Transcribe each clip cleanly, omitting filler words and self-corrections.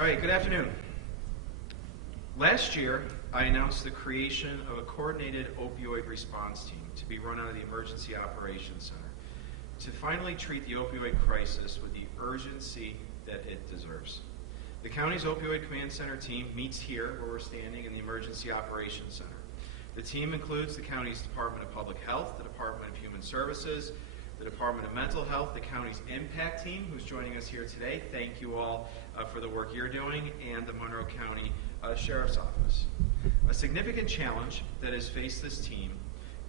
All right, good afternoon. Last year, I announced the creation of a coordinated opioid response team to be run out of the Emergency Operations Center to finally treat the opioid crisis with the urgency that it deserves. The county's opioid command center team meets here where we're standing in the Emergency Operations Center. The team includes the county's Department of Public Health, the Department of Human Services, the Department of Mental Health, the county's impact team, who's joining us here today. Thank you all for the work you're doing, and the Monroe County Sheriff's Office. A significant challenge that has faced this team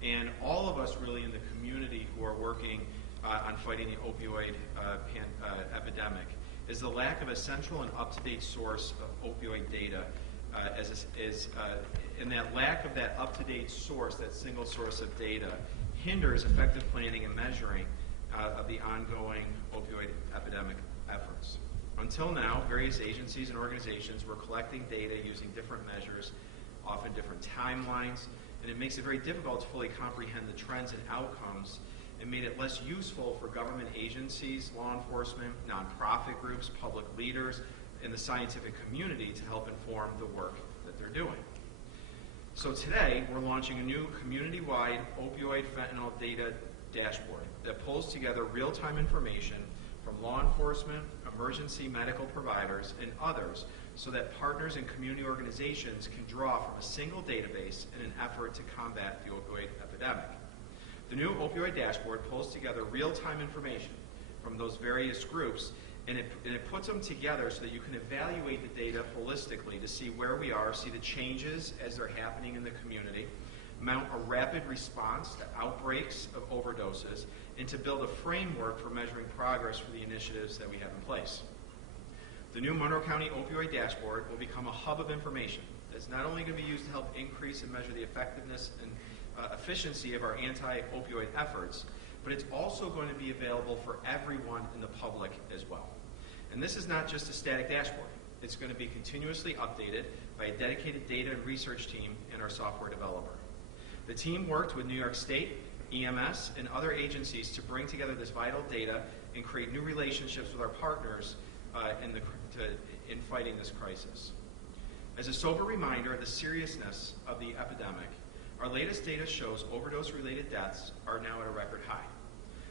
and all of us really in the community who are working on fighting the opioid epidemic is the lack of a central and up-to-date source of opioid data, and that lack of that up-to-date source, that single source of data, hinders effective planning and measuring of the ongoing opioid epidemic efforts. Until now, various agencies and organizations were collecting data using different measures, often different timelines, and it makes it very difficult to fully comprehend the trends and outcomes, and made it less useful for government agencies, law enforcement, nonprofit groups, public leaders, and the scientific community to help inform the work that they're doing. So today, we're launching a new community-wide opioid fentanyl data dashboard that pulls together real-time information from law enforcement, emergency medical providers, and others so that partners and community organizations can draw from a single database in an effort to combat the opioid epidemic. The new opioid dashboard pulls together real-time information from those various groups, and it puts them together so that you can evaluate the data holistically to see where we are, see the changes as they're happening in the community, mount a rapid response to outbreaks of overdoses, and to build a framework for measuring progress for the initiatives that we have in place. The new Monroe County Opioid Dashboard will become a hub of information that's not only going to be used to help increase and measure the effectiveness and efficiency of our anti-opioid efforts, but it's also going to be available for everyone in the public as well. And this is not just a static dashboard. It's going to be continuously updated by a dedicated data and research team and our software developer. The team worked with New York State, EMS, and other agencies to bring together this vital data and create new relationships with our partners in fighting this crisis. As a sober reminder of the seriousness of the epidemic, our latest data shows overdose-related deaths are now at a record high.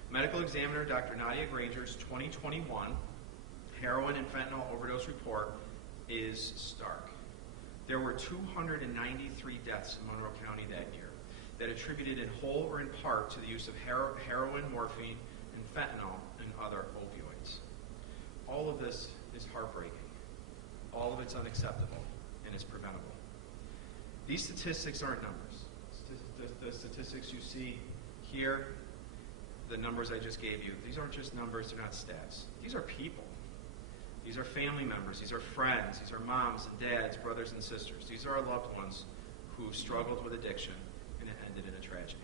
Medical examiner Dr. Nadia Granger's 2021 heroin and fentanyl overdose report is stark. There were 293 deaths in Monroe County that year that attributed in whole or in part to the use of heroin, morphine, and fentanyl and other opioids. All of this is heartbreaking. All of it's unacceptable, and it's preventable. These statistics aren't numbers. The statistics you see here, the numbers I just gave you, these aren't just numbers, they're not stats. These are people. These are family members, these are friends, these are moms and dads, brothers and sisters. These are our loved ones who struggled with addiction and it ended in a tragedy.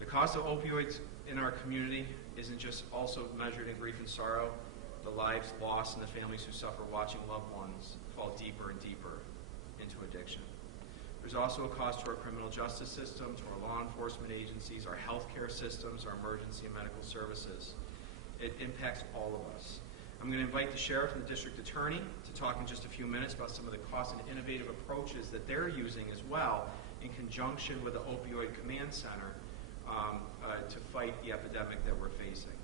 The cost of opioids in our community isn't just also measured in grief and sorrow, the lives lost and the families who suffer watching loved ones fall deeper and deeper into addiction. There's also a cost to our criminal justice system, to our law enforcement agencies, our healthcare systems, our emergency and medical services. It impacts all of us. I'm going to invite the sheriff and the district attorney to talk in just a few minutes about some of the cost and innovative approaches that they're using as well in conjunction with the Opioid Command Center to fight the epidemic that we're facing.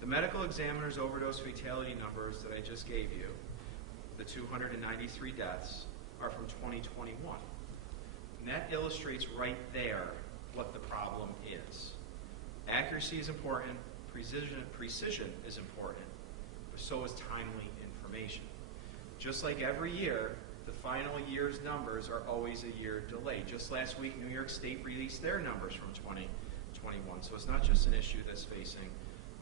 The medical examiner's overdose fatality numbers that I just gave you, the 293 deaths, are from 2021. And that illustrates right there what the problem is. Accuracy is important, precision is important, but so is timely information. Just like every year, the final year's numbers are always a year delayed. Just last week, New York State released their numbers from 2021. So it's not just an issue that's facing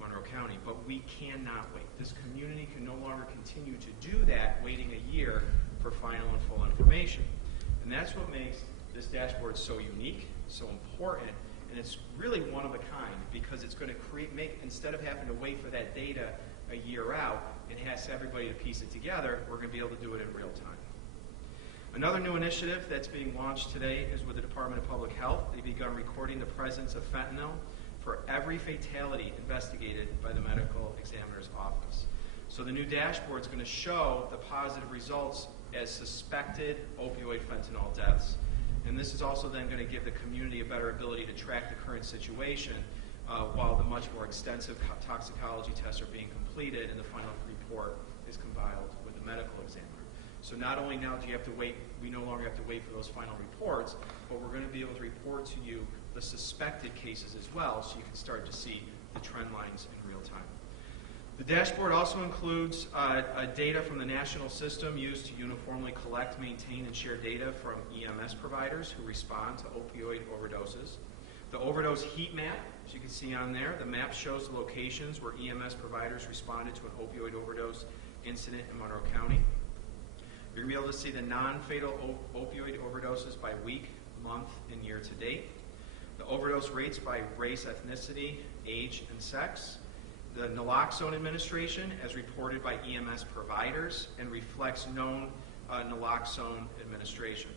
Monroe County, but we cannot wait. This community can no longer continue to do that, waiting a year for final and full information. And that's what makes this dashboard so unique, so important, and it's really one of a kind because it's going to instead of having to wait for that data a year out and ask everybody to piece it together, we're going to be able to do it in real time. Another new initiative that's being launched today is with the Department of Public Health. They've begun recording the presence of fentanyl for every fatality investigated by the medical examiner's office. So the new dashboard is going to show the positive results as suspected opioid fentanyl deaths. And this is also then going to give the community a better ability to track the current situation while the much more extensive toxicology tests are being completed and the final report is compiled with the medical examiner. So not only now do you have to wait, we no longer have to wait for those final reports, but we're going to be able to report to you the suspected cases as well, so you can start to see the trend lines in real time. The dashboard also includes data from the national system used to uniformly collect, maintain, and share data from EMS providers who respond to opioid overdoses. The overdose heat map, as you can see on there, the map shows the locations where EMS providers responded to an opioid overdose incident in Monroe County. You're going to be able to see the non-fatal opioid overdoses by week, month, and year to date. The overdose rates by race, ethnicity, age, and sex. The naloxone administration as reported by EMS providers and reflects known naloxone administration.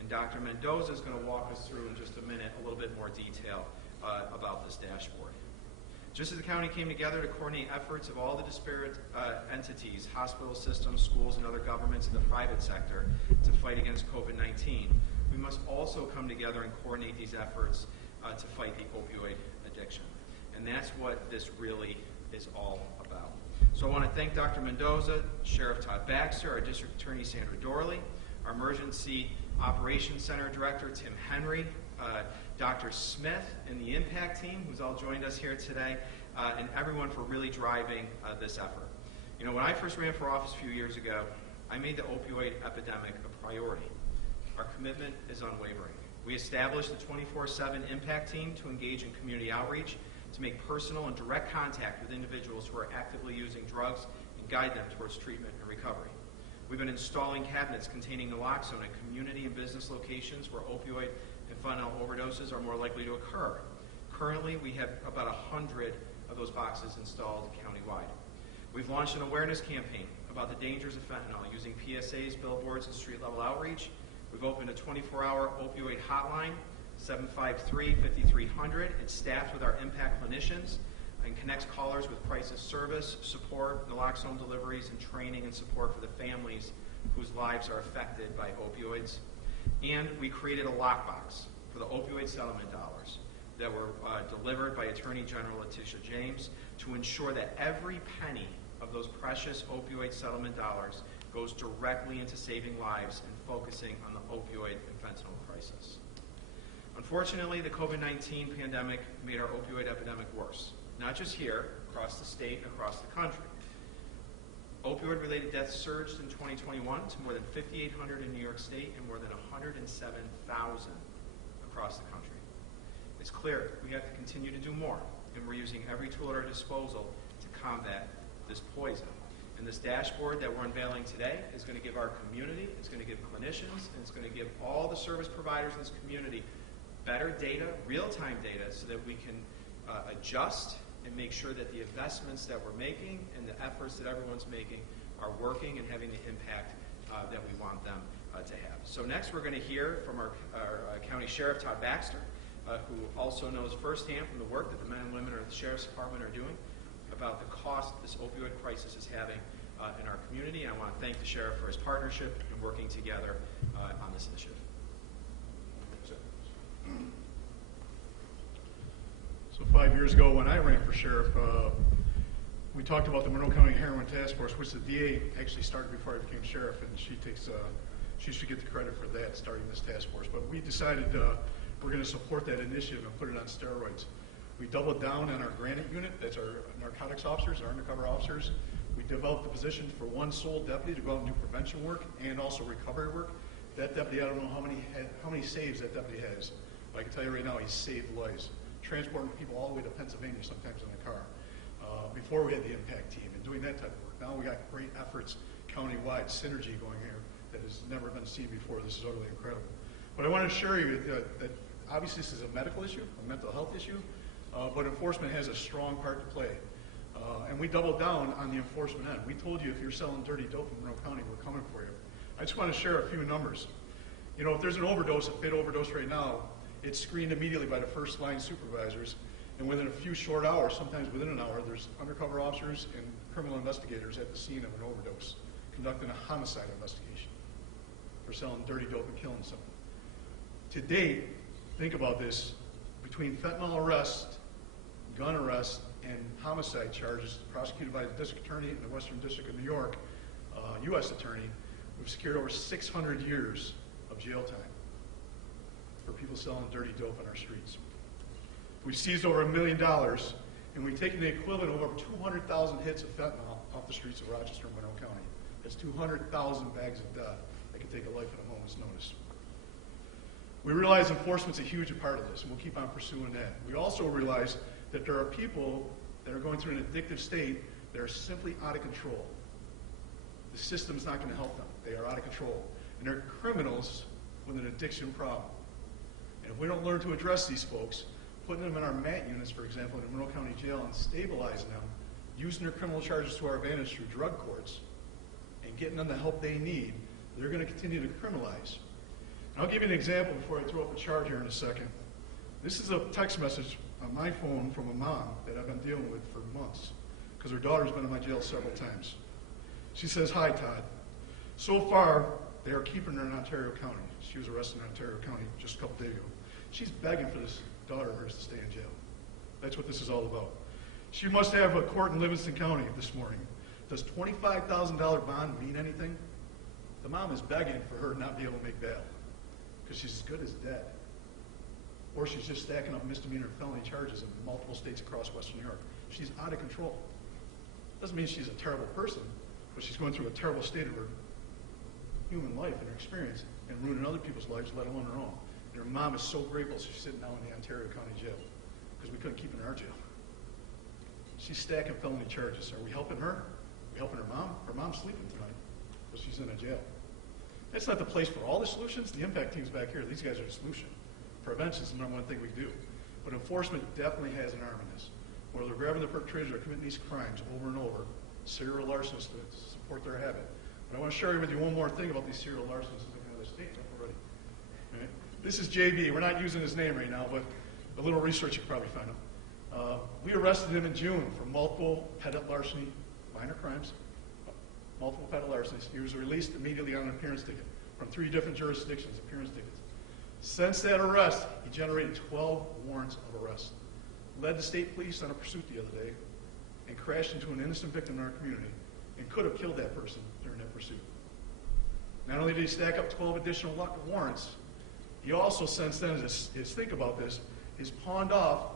And Dr. Mendoza is going to walk us through in just a minute a little bit more detail about this dashboard. Just as the county came together to coordinate efforts of all the disparate entities, hospital systems, schools, and other governments in the private sector to fight against COVID-19, we must also come together and coordinate these efforts to fight the opioid addiction. And that's what this really is all about. So I want to thank Dr. Mendoza, Sheriff Todd Baxter, our District Attorney Sandra Dorley, our Emergency Operations Center Director Tim Henry, Dr. Smith and the Impact team, who's all joined us here today, and everyone for really driving this effort. You know, when I first ran for office a few years ago, I made the opioid epidemic a priority. Our commitment is unwavering. We established the 24/7 Impact team to engage in community outreach, to make personal and direct contact with individuals who are actively using drugs and guide them towards treatment and recovery. We've been installing cabinets containing naloxone at community and business locations where opioid and fentanyl overdoses are more likely to occur. Currently, we have about 100 of those boxes installed countywide. We've launched an awareness campaign about the dangers of fentanyl using PSAs, billboards, and street-level outreach. We've opened a 24-hour opioid hotline, 753-5300. It's staffed with our Impact clinicians and connects callers with crisis service, support, naloxone deliveries, and training and support for the families whose lives are affected by opioids. And we created a lockbox for the opioid settlement dollars that were delivered by Attorney General Letitia James to ensure that every penny of those precious opioid settlement dollars goes directly into saving lives and focusing on the opioid and fentanyl crisis. Unfortunately, the COVID-19 pandemic made our opioid epidemic worse, not just here, across the state and across the country. Opioid-related deaths surged in 2021 to more than 5,800 in New York State and more than 107,000 across the country. It's clear we have to continue to do more, and we're using every tool at our disposal to combat this poison. And this dashboard that we're unveiling today is going to give our community, it's going to give clinicians, and it's going to give all the service providers in this community better data, real-time data, so that we can adjust and make sure that the investments that we're making and the efforts that everyone's making are working and having the impact that we want them to have. So next we're going to hear from our County Sheriff, Todd Baxter, who also knows firsthand from the work that the men and women of the Sheriff's Department are doing about the cost this opioid crisis is having in our community. And I want to thank the Sheriff for his partnership and working together on this initiative. So 5 years ago when I ran for sheriff, we talked about the Monroe County Heroin Task Force, which the DA actually started before I became sheriff, and she should get the credit for that, starting this task force. But we decided we're going to support that initiative and put it on steroids. We doubled down on our Granite unit, that's our narcotics officers, our undercover officers. We developed the position for one sole deputy to go out and do prevention work and also recovery work. That deputy, I don't know how many saves that deputy has. But I can tell you right now, he's saved lives, transporting people all the way to Pennsylvania, sometimes in a car. Before we had the Impact team and doing that type of work. Now we got great efforts countywide, synergy going here that has never been seen before. This is utterly incredible. But I want to assure you that obviously this is a medical issue, a mental health issue, but enforcement has a strong part to play. And we doubled down on the enforcement end. We told you if you're selling dirty dope in Monroe County, we're coming for you. I just want to share a few numbers. You know, if there's an overdose, a fatal overdose right now, it's screened immediately by the first line supervisors, and within a few short hours, sometimes within an hour, there's undercover officers and criminal investigators at the scene of an overdose, conducting a homicide investigation for selling dirty dope and killing someone. To date, think about this, between fentanyl arrest, gun arrest, and homicide charges prosecuted by the district attorney in the Western District of New York, U.S. attorney, we've secured over 600 years of jail time for people selling dirty dope on our streets. We've seized over $1 million, and we've taken the equivalent of over 200,000 hits of fentanyl off the streets of Rochester and Monroe County. That's 200,000 bags of death that can take a life at a moment's notice. We realize enforcement's a huge part of this, and we'll keep on pursuing that. We also realize that there are people that are going through an addictive state that are simply out of control. The system's not going to help them. They are out of control. And they're criminals with an addiction problem. And if we don't learn to address these folks, putting them in our MAT units, for example, in the Monroe County Jail, and stabilizing them, using their criminal charges to our advantage through drug courts, and getting them the help they need, they're going to continue to criminalize. And I'll give you an example before I throw up a chart here in a second. This is a text message on my phone from a mom that I've been dealing with for months, because her daughter's been in my jail several times. She says, "Hi, Todd. So far, they are keeping her in Ontario County." She was arrested in Ontario County just a couple days ago. She's begging for this daughter of hers to stay in jail. That's what this is all about. She must have a court in Livingston County this morning. Does $25,000 bond mean anything? The mom is begging for her to not be able to make bail because she's as good as dead. Or she's just stacking up misdemeanor and felony charges in multiple states across Western New York. She's out of control. Doesn't mean she's a terrible person, but she's going through a terrible state of her human life and her experience and ruining other people's lives, let alone her own. And her mom is so grateful she's sitting now in the Ontario County Jail because we couldn't keep her in our jail. She's stacking felony charges. Are we helping her? Are we helping her mom? Her mom's sleeping tonight, but she's in a jail. That's not the place for all the solutions. The impact team's back here. These guys are the solution. Prevention is the number one thing we do. But enforcement definitely has an arm in this. Whether they're grabbing the perpetrators or committing these crimes over and over, serial larcenists to support their habit. But I want to share with you one more thing about these serial larcenists in the state already. Right? This is JB. We're not using his name right now, but a little research you can probably find him. We arrested him in June for multiple petty larceny, minor crimes, multiple petty larcenies. He was released immediately on an appearance ticket from 3 different jurisdictions, appearance tickets. Since that arrest, he generated 12 warrants of arrest, led the state police on a pursuit the other day, and crashed into an innocent victim in our community, and could have killed that person during that pursuit. Not only did he stack up 12 additional warrants, he also, since then, think about this, has pawned off,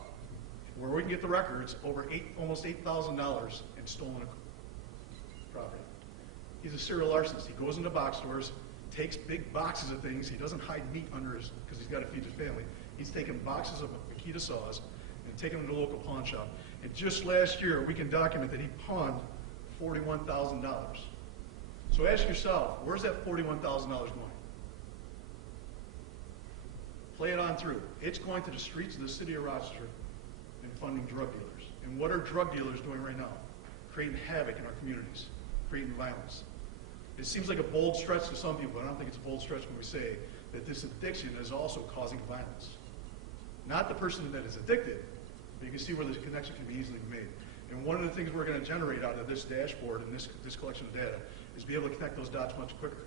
where we can get the records, over almost $8,000 in stolen property. He's a serial arsonist. He goes into box stores, takes big boxes of things. He doesn't hide meat under his, because he's got to feed his family. He's taking boxes of Makita saws and taking them to the local pawn shop. And just last year, we can document that he pawned $41,000. So ask yourself, where's that $41,000 going? Play it on through. It's going to the streets of the city of Rochester and funding drug dealers. And what are drug dealers doing right now? Creating havoc in our communities, creating violence. It seems like a bold stretch to some people, but I don't think it's a bold stretch when we say that this addiction is also causing violence. Not the person that is addicted, but you can see where this connection can be easily made. And one of the things we're going to generate out of this dashboard and this collection of data is be able to connect those dots much quicker.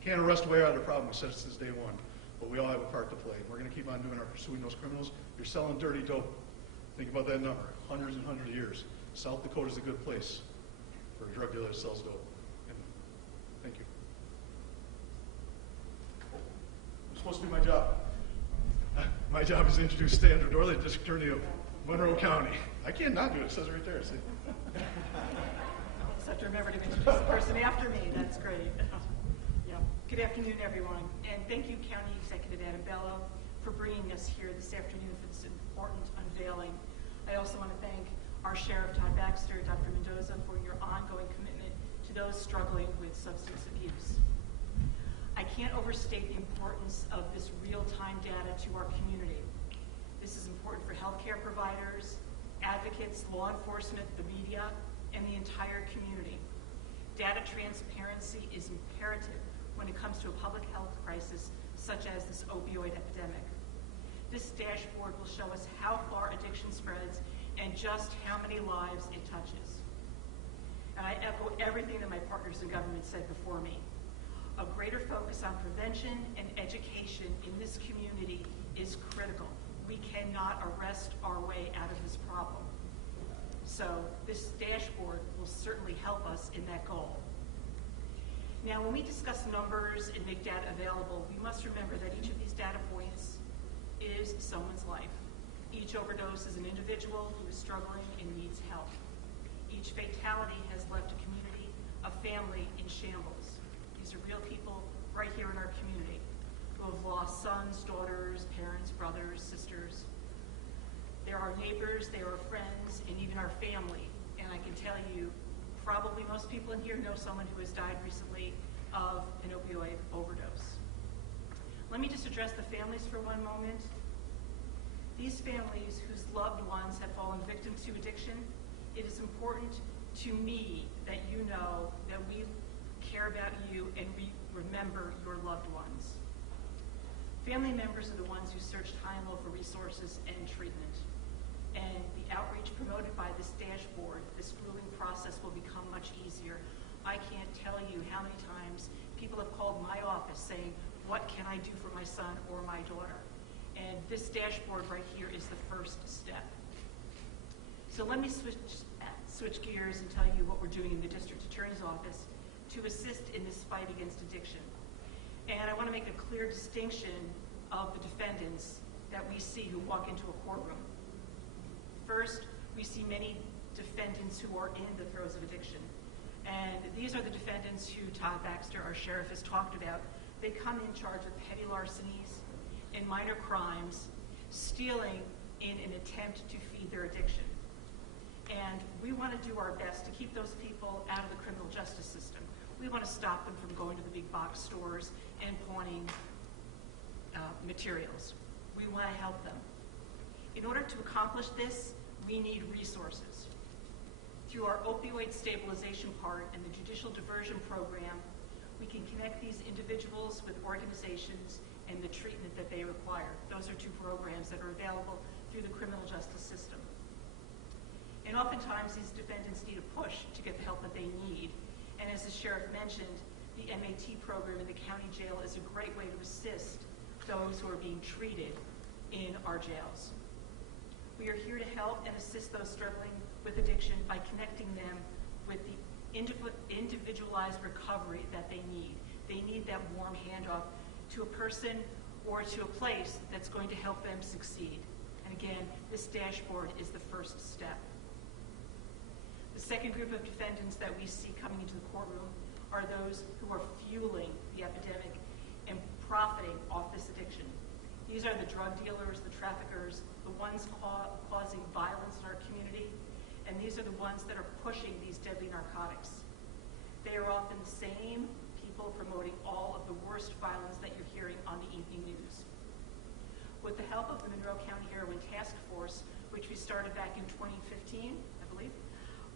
You can't arrest away out of the problem. We said it since day one, but we all have a part to play. We're going to keep on doing our pursuing those criminals. You're selling dirty dope. Think about that number, hundreds and hundreds of years. South Dakota is a good place for a drug dealer that sells dope. And thank you. I'm supposed to do my job. My job is to introduce Stan Dorley, District Attorney of Monroe County. I can't not do it. It says it right there. See? I'll just have to remember to introduce the person after me. That's great. Yeah. Good afternoon, everyone. And thank you, County Executive Adam Bello, for bringing us here this afternoon for this important unveiling. I also want to thank our Sheriff, Todd Baxter, Dr. Mendoza, for your ongoing commitment to those struggling with substance abuse. I can't overstate the importance of this real-time data to our community. This is important for healthcare providers, advocates, law enforcement, the media, and the entire community. Data transparency is imperative when it comes to a public health crisis such as this opioid epidemic. This dashboard will show us how far addiction spreads and just how many lives it touches. And I echo everything that my partners in government said before me. A greater focus on prevention and education in this community is critical. We cannot arrest our way out of this problem. So this dashboard will certainly help us in that goal. Now, when we discuss numbers and make data available, we must remember that each of these data points is someone's life. Each overdose is an individual who is struggling and needs help. Each fatality has left a community, a family in shambles. These are real people right here in our community who have lost sons, daughters, parents, brothers, sisters. There are neighbors, there are friends, and even our family. And I can tell you, probably most people in here know someone who has died recently of an opioid overdose. Let me just address the families for one moment. These families whose loved ones have fallen victim to addiction, it is important to me that you know that we care about you and we remember your loved ones. Family members are the ones who searched high and low for resources and treatment. And the outreach promoted by this dashboard, this grueling process will become much easier. I can't tell you how many times people have called my office saying, what can I do for my son or my daughter? And this dashboard right here is the first step. So let me switch gears and tell you what we're doing in the district attorney's office to assist in this fight against addiction. And I want to make a clear distinction of the defendants that we see who walk into a courtroom. First, we see many defendants who are in the throes of addiction. And these are the defendants who Todd Baxter, our sheriff, has talked about. They come in charge of petty larcenies and minor crimes, stealing in an attempt to feed their addiction. And we want to do our best to keep those people out of the criminal justice system. We want to stop them from going to the big box stores and pawning materials. We want to help them. In order to accomplish this, we need resources. Through our opioid stabilization part and the judicial diversion program, we can connect these individuals with organizations and the treatment that they require. Those are two programs that are available through the criminal justice system. And oftentimes these defendants need a push to get the help that they need. And as the sheriff mentioned, the MAT program in the county jail is a great way to assist those who are being treated in our jails. We are here to help and assist those struggling with addiction by connecting them with the individualized recovery that they need. They need that warm handoff to a person or to a place that's going to help them succeed. And again, this dashboard is the first step. The second group of defendants that we see coming into the courtroom are those who are fueling the epidemic and profiting off this addiction. These are the drug dealers, the traffickers, the ones causing violence in our community, and these are the ones that are pushing these deadly narcotics. They are often the same people promoting all of the worst violence that you're hearing on the evening news. With the help of the Monroe County Heroin Task Force, which we started back in 2015, I believe,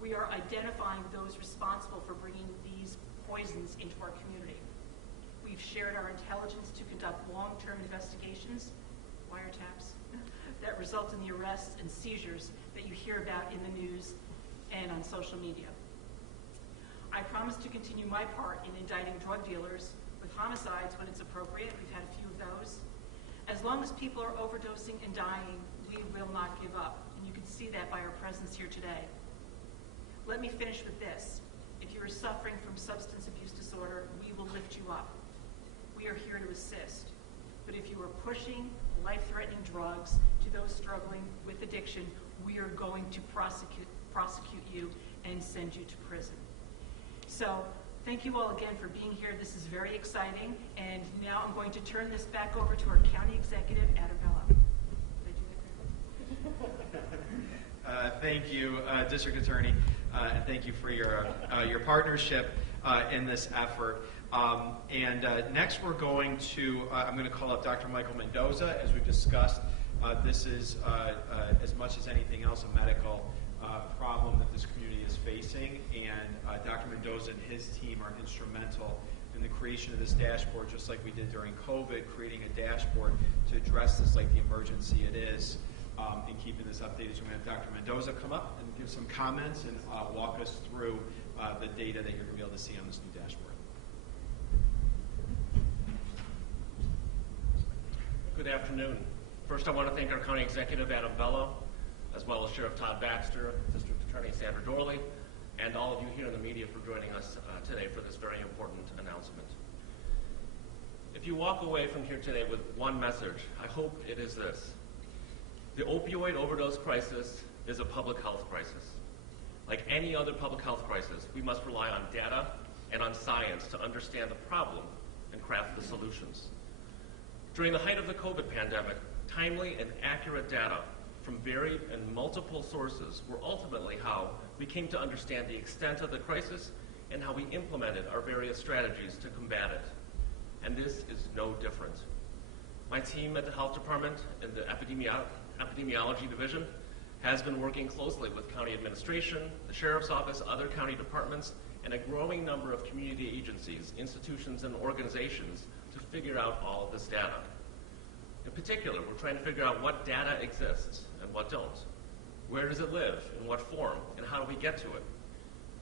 we are identifying those responsible for bringing these poisons into our community. We've shared our intelligence to conduct long-term investigations, wiretaps, that result in the arrests and seizures that you hear about in the news and on social media. I promise to continue my part in indicting drug dealers with homicides when it's appropriate. We've had a few of those. As long as people are overdosing and dying, we will not give up. And you can see that by our presence here today. Let me finish with this. If you are suffering from substance abuse disorder, we will lift you up. We are here to assist. But if you are pushing life-threatening drugs to those struggling with addiction, we are going to prosecute you and send you to prison. So thank you all again for being here. This is very exciting. And now I'm going to turn this back over to our county executive, Adam Bella. Thank you, District Attorney, and thank you for your partnership in this effort. Next we're going to, I'm going to call up Dr. Michael Mendoza. As we've discussed, this is, as much as anything else, a medical problem that this community is facing, and Dr. Mendoza and his team are instrumental in the creation of this dashboard, just like we did during COVID, creating a dashboard to address this like the emergency it is, and keeping this updated. So we're going to have Dr. Mendoza come up and give some comments and walk us through the data that you're going to be able to see on this new dashboard. Good afternoon. First, I want to thank our County Executive, Adam Bello, as well as Sheriff Todd Baxter, District Attorney Sandra Dorley, and all of you here in the media for joining us today for this very important announcement. If you walk away from here today with one message, I hope it is this. The opioid overdose crisis is a public health crisis. Like any other public health crisis, we must rely on data and on science to understand the problem and craft the solutions. During the height of the COVID pandemic, timely and accurate data from varied and multiple sources were ultimately how we came to understand the extent of the crisis and how we implemented our various strategies to combat it. And this is no different. My team at the Health Department in the Epidemiology Division has been working closely with county administration, the Sheriff's Office, other county departments, and a growing number of community agencies, institutions, and organizations to figure out all of this data. In particular, we're trying to figure out what data exists and what don't. Where does it live, in what form, and how do we get to it?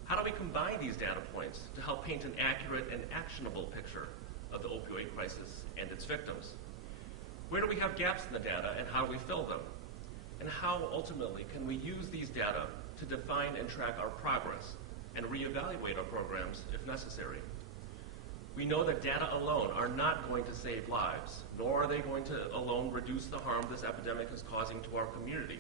How do we combine these data points to help paint an accurate and actionable picture of the opioid crisis and its victims? Where do we have gaps in the data and how do we fill them? And how ultimately can we use these data to define and track our progress and reevaluate our programs if necessary? We know that data alone are not going to save lives, nor are they going to alone reduce the harm this epidemic is causing to our community.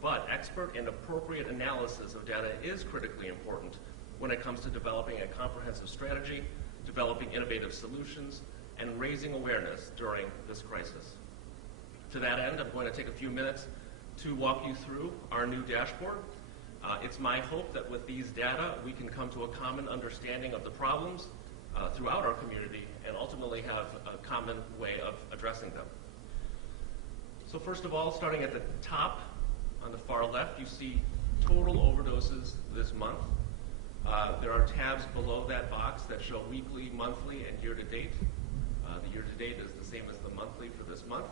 But expert and appropriate analysis of data is critically important when it comes to developing a comprehensive strategy, developing innovative solutions, and raising awareness during this crisis. To that end, I'm going to take a few minutes to walk you through our new dashboard. It's my hope that with these data, we can come to a common understanding of the problems throughout our community and ultimately have a common way of addressing them. So first of all, starting at the top on the far left, you see total overdoses this month. There are tabs below that box that show weekly, monthly, and year-to-date. The year-to-date is the same as the monthly for this month,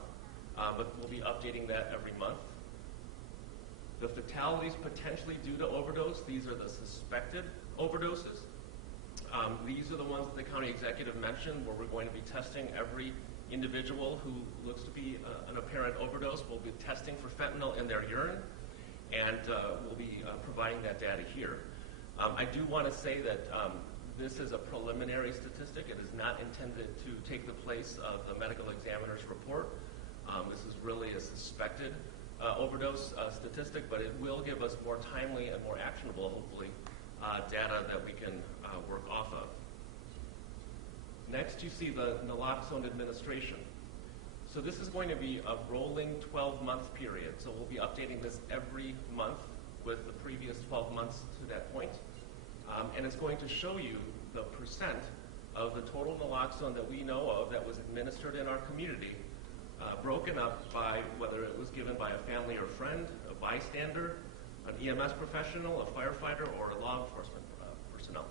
but we'll be updating that every month. The fatalities potentially due to overdose, these are the suspected overdoses. These are the ones that the county executive mentioned where we're going to be testing every individual who looks to be an apparent overdose. We'll be testing for fentanyl in their urine, and we'll be providing that data here. I do want to say that this is a preliminary statistic. It is not intended to take the place of the medical examiner's report. This is really a suspected overdose statistic, but it will give us more timely and more actionable, hopefully, data that we can work off of. Next, you see the naloxone administration. So this is going to be a rolling 12-month period. So we'll be updating this every month with the previous 12 months to that point. And it's going to show you the percent of the total naloxone that we know of that was administered in our community, broken up by whether it was given by a family or friend, a bystander, an EMS professional, a firefighter, or a law enforcement personnel.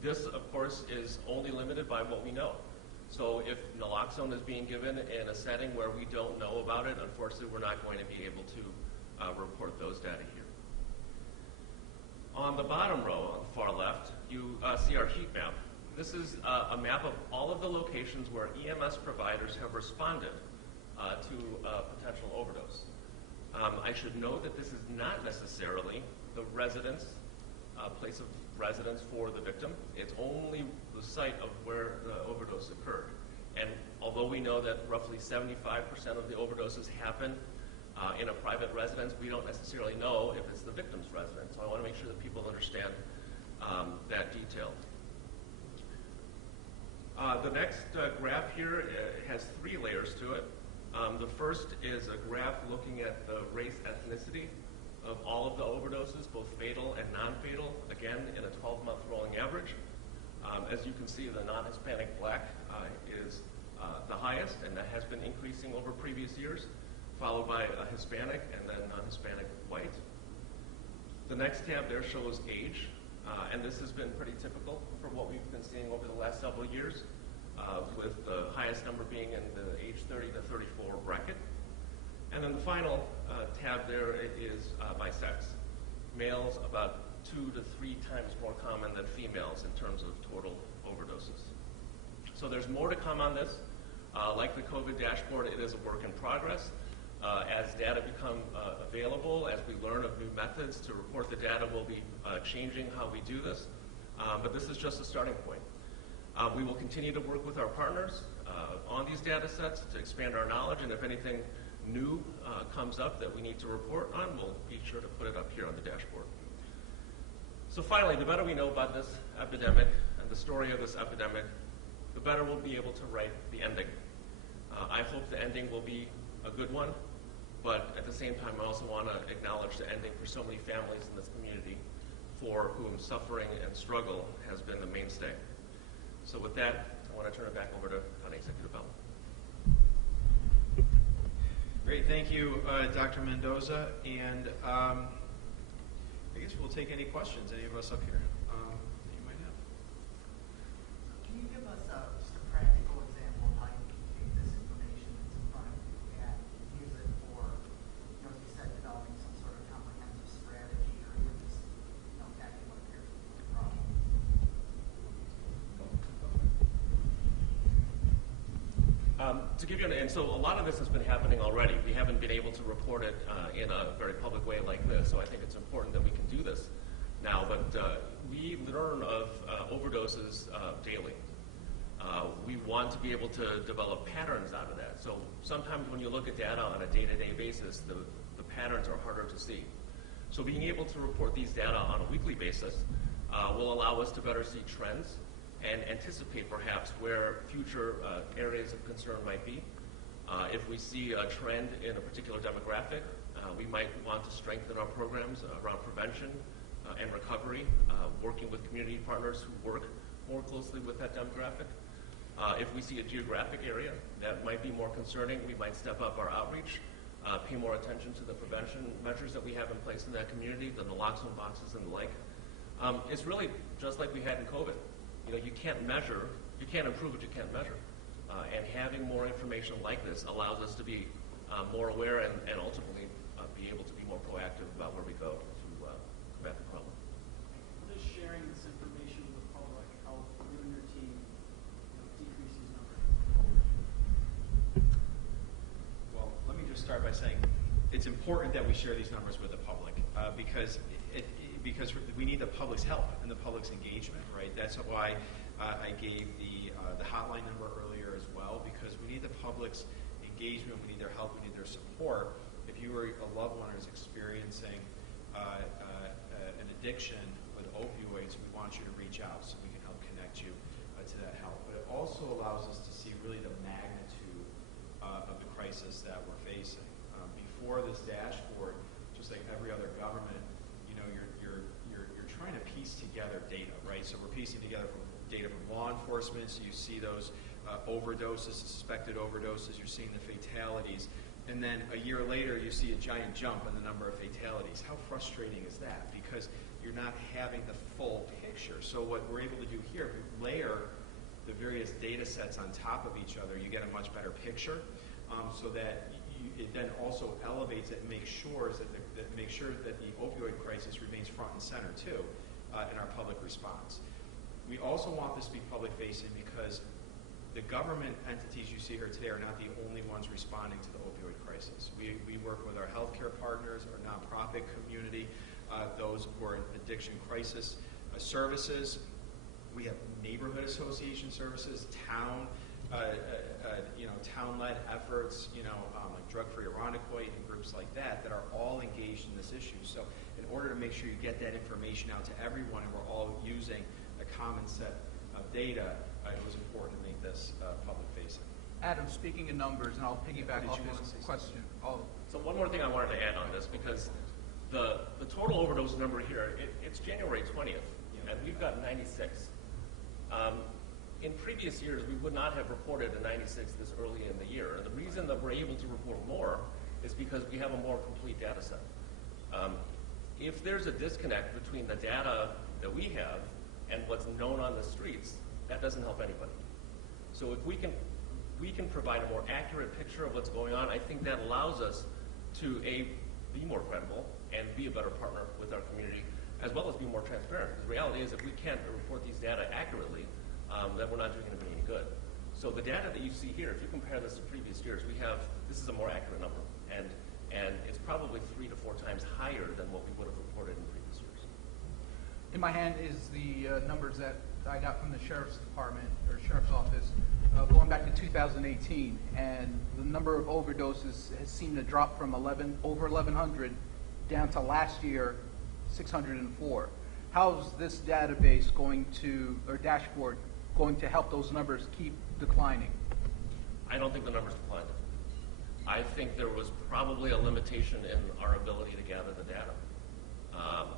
This, of course, is only limited by what we know. So if naloxone is being given in a setting where we don't know about it, unfortunately, we're not going to be able to report those data here. On the bottom row, on the far left, you see our heat map. This is a map of all of the locations where EMS providers have responded to a potential overdose. I should note that this is not necessarily the residence, place of residence for the victim. It's only the site of where the overdose occurred. And although we know that roughly 75% of the overdoses happen in a private residence, we don't necessarily know if it's the victim's residence. So I want to make sure that people understand that detail. The next graph here has 3 layers to it. The first is a graph looking at the race ethnicity of all of the overdoses, both fatal and non-fatal, again, in a 12-month rolling average. As you can see, the non-Hispanic black is the highest, and that has been increasing over previous years, followed by a Hispanic and then non-Hispanic white. The next tab there shows age, and this has been pretty typical for what we've been seeing over the last several years, with the highest number being in the age 30 to 34 bracket. And then the final tab there is by sex. Males about 2 to 3 times more common than females in terms of total overdoses. So there's more to come on this. Like the COVID dashboard, it is a work in progress. As data become available, as we learn of new methods to report the data, we'll be changing how we do this. But this is just a starting point. We will continue to work with our partners on these data sets to expand our knowledge, and if anything new comes up that we need to report on, we'll be sure to put it up here on the dashboard. So finally, the better we know about this epidemic and the story of this epidemic, the better we'll be able to write the ending. I hope the ending will be a good one, but at the same time, I also want to acknowledge the ending for so many families in this community for whom suffering and struggle has been the mainstay. So with that, I want to turn it back over to County Executive Bell. Great, thank you, Dr. Mendoza. And I guess we'll take any questions, any of us up here that you might have. Can you give us just a practical example of how you can take this information that's in front of you and use it for, as you said, developing some sort of comprehensive strategy or even just, tackling what appears to be a problem? To give you and so a lot of this has been happening already. We haven't been able to report it in a very public way like this, so I think it's important that we can do this now. But we learn of overdoses daily. We want to be able to develop patterns out of that. So sometimes when you look at data on a day-to-day basis, the patterns are harder to see. So being able to report these data on a weekly basis will allow us to better see trends and anticipate perhaps where future areas of concern might be. If we see a trend in a particular demographic, we might want to strengthen our programs around prevention and recovery, working with community partners who work more closely with that demographic. If we see a geographic area that might be more concerning, we might step up our outreach, pay more attention to the prevention measures that we have in place in that community, the naloxone boxes and the like. It's really just like we had in COVID. You can't improve what you can't measure. And having more information like this allows us to be more aware and ultimately be able to be more proactive about where we go to combat the problem. What does sharing this information with the public help you and your team decrease these numbers? Well, let me just start by saying it's important that we share these numbers with the public because we need the public's help and the public's engagement, right? That's why I gave the hotline number earlier as well, because we need the public's engagement, we need their help, we need their support. If you or a loved one is experiencing an addiction with opioids, we want you to reach out so we can help connect you to that help. But it also allows us to see really the magnitude of the crisis that we're facing. Before this dashboard, just like every other government, you're trying to piece together data, right? So we're piecing together data from law enforcement, so you see those overdoses, suspected overdoses, you're seeing the fatalities, and then a year later you see a giant jump in the number of fatalities. How frustrating is that? Because you're not having the full picture. So what we're able to do here, if we layer the various data sets on top of each other, you get a much better picture, so that it then also elevates it and makes sure that the opioid crisis remains front and center too in our public response. We also want this to be public facing because the government entities you see here today are not the only ones responding to the opioid crisis. We work with our healthcare partners, our nonprofit community, those who are in addiction crisis services. We have neighborhood association services, town-led efforts, like Drug-Free Irondequoit and groups like that are all engaged in this issue. So in order to make sure you get that information out to everyone and we're all using a common set of data, it was important to make this public-facing. Adam, speaking in numbers, and I'll piggyback off this question. So one more thing I wanted to add on this, because the total overdose number here, it's January 20th, and we've got 96. In previous years, we would not have reported a 96 this early in the year. And the reason that we're able to report more is because we have a more complete data set. If there's a disconnect between the data that we have and what's known on the streets, that doesn't help anybody. So if we can provide a more accurate picture of what's going on, I think that allows us to be more credible and be a better partner with our community as well as be more transparent. Because the reality is, if we can't report these data accurately, then we're not doing anybody any good. So the data that you see here, if you compare this to previous years, this is a more accurate number, and it's probably 3 to 4 times higher than what we would have reported in previous years. In my hand is the numbers that I got from the sheriff's department or sheriff's office going back to 2018, and the number of overdoses has seemed to drop from over 1,100 down to last year 604. How's this database going to, or dashboard, going to help those numbers keep declining? I don't think the numbers declined. I think there was probably a limitation in our ability to gather the data.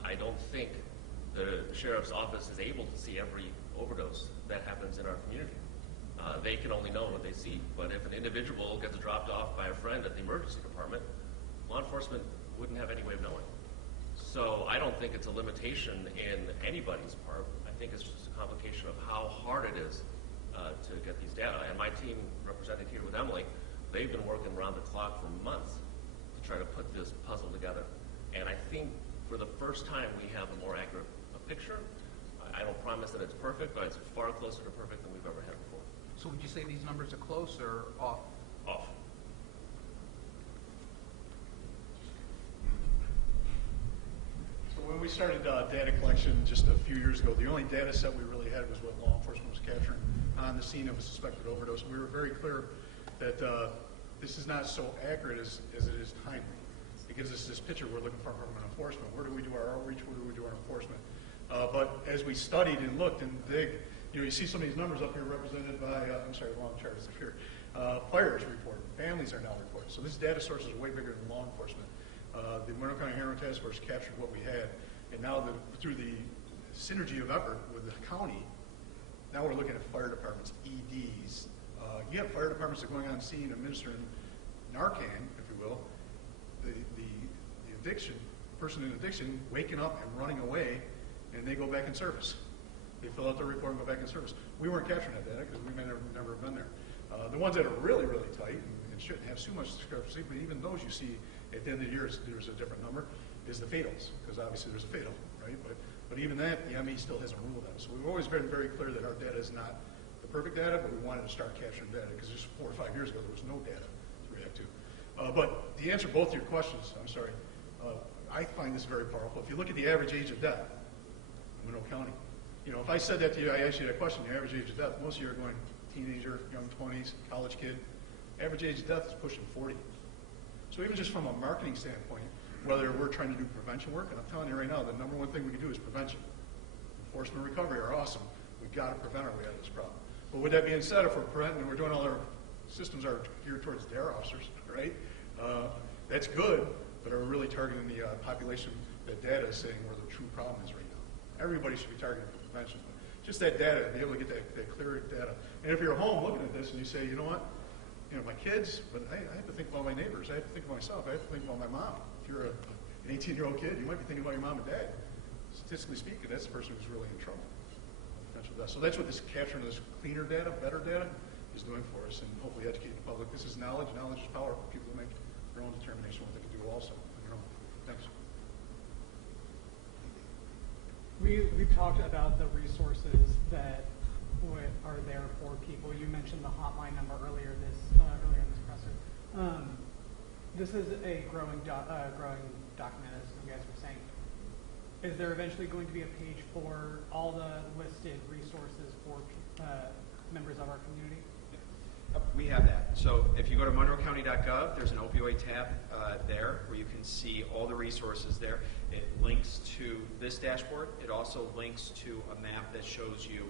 I don't think the sheriff's office is able to see every overdose that happens in our community. They can only know what they see. But if an individual gets dropped off by a friend at the emergency department, law enforcement wouldn't have any way of knowing. So I don't think it's a limitation in anybody's part. I think it's just a complication of how hard it is to get these data. And my team, represented here with Emily, they've been working around the clock for months to try to put this puzzle together. And I think for the first time we have a more accurate picture. I don't promise that it's perfect, but it's far closer to perfect than we've ever had before. So would you say these numbers are close or off? Off. So when we started data collection just a few years ago, the only data set we really had was what law enforcement was capturing on the scene of a suspected overdose. We were very clear that this is not so accurate as it is timely. It gives us this picture we're looking for from an enforcement. Where do we do our outreach? Where do we do our enforcement? But as we studied and looked and digged, you see some of these numbers up here represented by, long charts up here. Fires report, families are now reported. So this data source is way bigger than law enforcement. The Monroe County Heroin Task Force captured what we had, and now through the synergy of effort with the county, now we're looking at fire departments, EDs. You have fire departments that are going on scene administering Narcan, if you will, the addiction, person in addiction waking up and running away, and they go back in service. They fill out their report and go back in service. We weren't capturing that data because we may never have been there. The ones that are really, really tight and shouldn't have too much discrepancy, but even those you see at the end of the year, there's a different number, is the fatals, because obviously there's a fatal, right? But even that, the ME still hasn't ruled on. So we've always been very clear that our data is not the perfect data, but we wanted to start capturing data because just 4 or 5 years ago there was no data to react to. But to answer both your questions, I'm sorry, I find this very powerful. If you look at the average age of death in Monroe County, if I said that to you, I asked you that question, the average age of death, most of you are going teenager, young 20s, college kid. Average age of death is pushing 40. So even just from a marketing standpoint, whether we're trying to do prevention work, and I'm telling you right now, the number one thing we can do is prevention. Enforcement and recovery are awesome. We've got to prevent our way out of this problem. But with that being said, if we're preventing and we're doing all our systems are geared towards dare officers, right? That's good, but are we really targeting the population that data is saying where the true problem is right now? Everybody should be targeted for prevention. Just that data, be able to get that clear data. And if you're home looking at this and you say, you know what, my kids, but I have to think about my neighbors. I have to think about myself. I have to think about my mom. If you're an 18-year-old kid, you might be thinking about your mom and dad. Statistically speaking, that's the person who's really in trouble. Potential death. So that's what this capturing this cleaner data, better data, is doing for us, and hopefully educate the public. This is knowledge. Knowledge is power for people to make their own determination what they can do also on their own. Thanks. We've talked about the resources that are there for people. You mentioned the hotline number earlier in this presser. This is a growing document, as you guys were saying. Is there eventually going to be a page for all the listed resources for members of our community? We have that. So if you go to monroecounty.gov, there's an opioid tab there where you can see all the resources there. It links to this dashboard. It also links to a map that shows you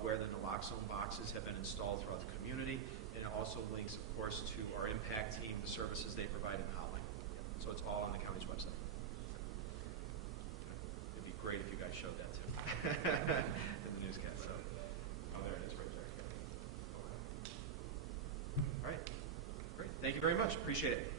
where the naloxone boxes have been installed throughout the community. And it also links, of course, to our impact team, the services they provide in the hotline. So it's all on the county's website. It'd be great if you guys showed that too in the newscast. So, there it is right there. All right. Great. Thank you very much. Appreciate it.